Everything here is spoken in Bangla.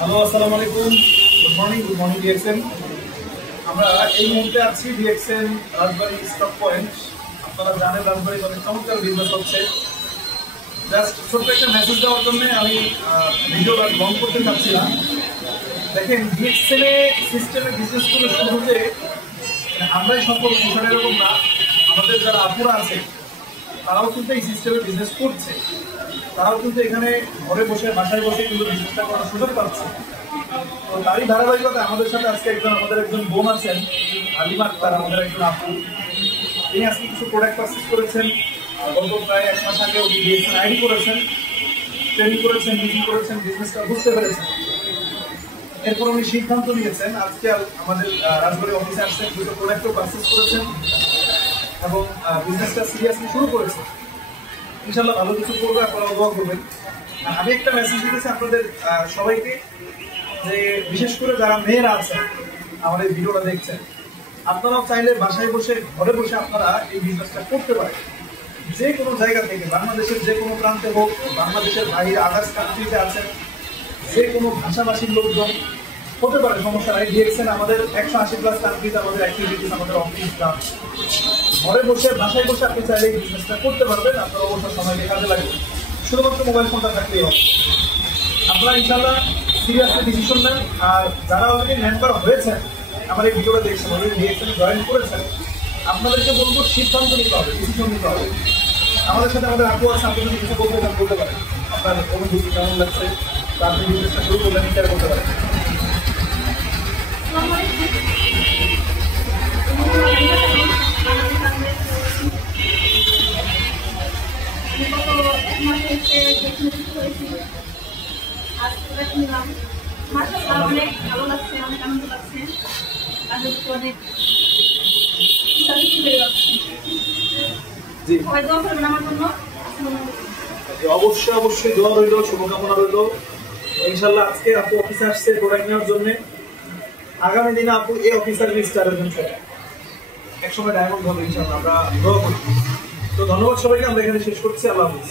হ্যালো, আসসালামু আলাইকুম। Good morning DXN. আমরা এই মুহূর্তে আছি ডিএক্সএন রাজবাড়ী স্টক পয়েন্ট। আপনারা জানেন রাজবাড়ী অনেক চমৎকার বিজনেস হচ্ছে। জাস্ট ছোট্ট একটা মেসেজ দেওয়ার জন্য আমি ভিডিওটা লং করতে চাচ্ছি না। দেখেন, ডিএক্সএন সিস্টেমে বিজনেস করে শুরুতে আমরাই সফল, বিষয়টা এরকম না। আমাদের যারা আপুরা আছে তারাও কিন্তু এই সিস্টেমে বিজনেস করছে। তারাও কিন্তু এখানে ঘরে বসে বাসায় বসে কিন্তু বিজনেসটা করার সুযোগ পাচ্ছে। তো তারই ধারাবাহিকতা আমাদের সাথে আজকে আমাদের একজন বোন আছেন, হালিমা আক্তার, আমাদের একজন আপু। তিনি আজকে কিছু প্রোডাক্ট পারচেজ করেছেন। গত প্রায় 1 মাস আগে উনি ডিএক্সএন আইডি করেছেন, ট্রেনিং করেছেন, মিটিং করেছেন, বিজনেসটা বুঝতে পেরেছেন। এরপর উনি সিদ্ধান্ত নিয়েছেন আজকে আমাদের রাজবাড়ী অফিসে আসছেন, দুটো প্রোডাক্টও পারচেজ করেছেন এবং বিজনেসটা সিরিয়াসলি শুরু করেছে। ইনশাল্লাহ ভালো কিছু করবে, আপনারা দোয়া করবেন। আমি একটা মেসেজ দিতেছি আপনাদের সবাইকে, যে বিশেষ করে যারা মেয়েরা আছেন আমাদের ভিডিওটা দেখছেন, আপনারাও চাইলে বাসায় বসে ঘরে বসে আপনারা এই বিজনেসটা করতে পারেন। যে কোনো জায়গা থেকে, বাংলাদেশের যে কোনো প্রান্তে হোক, বাংলাদেশের বাইরে আদার্স কান্ট্রিতে আছেন, যে কোনো ভাষাভাষীর লোকজন হতে পারে, সমস্যা নাই। ডিএক্সএন আমাদের 180+ কান্ট্রিতে আমাদের অ্যাক্টিভিটিস, আমাদের অফিস ব্রাঞ্চ। ঘরে বসে বাসায় বসে আপনি চাইলে এই বিজনেসটা করতে পারবেন। আপনার অবসর সময়কে কাজে লাগবে, শুধুমাত্র মোবাইল ফোনটা থাকলেই হবে। আপনারা ইনশাল্লাহ সিরিয়াসলি ডিসিশন নেন। আর যারা অলরেডি মেম্বার হয়েছেন, আমার এই ভিডিওটা দেখছেন, অলরেডি ডিএক্সএন জয়েন করেছেন, আপনাদেরকে বলবো সিদ্ধান্ত নিতে হবে, ডিসিশন নিতে হবে। আমাদের সাথে আমাদের আপু আছে, আপনি যদি কিছু বলতে চান বলতে পারেন। আপনার অনুভূতি কেমন লাগছে, তা আপনি বিজনেসটা শুরু করলেন, শেয়ার করতে পারেন। অনেক ভালো লাগছে, অনেক আনন্দ লাগছে। অনেক অবশ্যই অবশ্যই দোয়া রইল, শুভকামনা রইল। ইনশাল্লাহ আজকে আপু অফিসে আসছে প্রোডাক্ট নেওয়ার জন্য। আগামী দিনে আপু এই অফিসার লিস্টারের জন্য একসময় ডায়মন্ড হবে ইনশাল্লাহ, আমরা দোয়া করি। তো ধন্যবাদ সবাইকে, আমরা এখানে শেষ করছি। আল্লাহ হাফিজ।